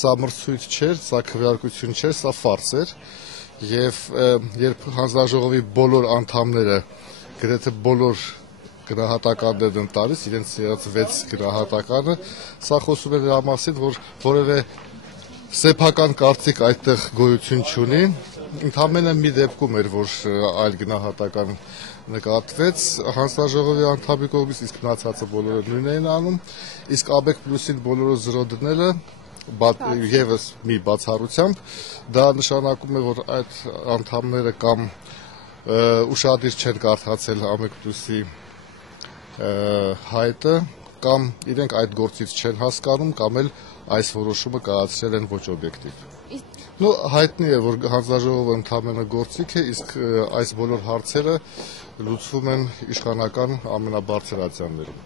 սա մրցույթ չէր, սա քվեարկություն չէր, սա ֆարս էր, եւ երբ հանձնաժողովի բոլոր անդամները, գրեթե բոլոր գնահատականներն են տալիս, իրենց եղած 6 գնահատականը, սա խոսում է նրա մասին, որ որևէ սեփական կարծիք այդտեղ գոյություն չունի, ընդամենը մի դեպքում էր, որ այլ գնահատական նկատվեց հանձնաժողովի անդամի կողմից, իսկ մնացածը բոլորը նույնն էին անում, իսկ ABEC Plus-ին բոլորը 0 դնելը եւս մի բացառությամբ, դա նշանակում է, որ այդ անդամները կամ ուշադիր չեն կարդացել ABEC Plus-ի հայտը, կամ իրենք այդ գործից չեն հասկանում, կամ էլ այս որոշումը կայացրել են ոչ օբյեկտիվ։ Հայտնի է, որ հանձնաժողովը ընդամենը գործիք է, իսկ այս բոլոր հարցերը լուծվում են իշխանական ամենաբարձր ատյաններում։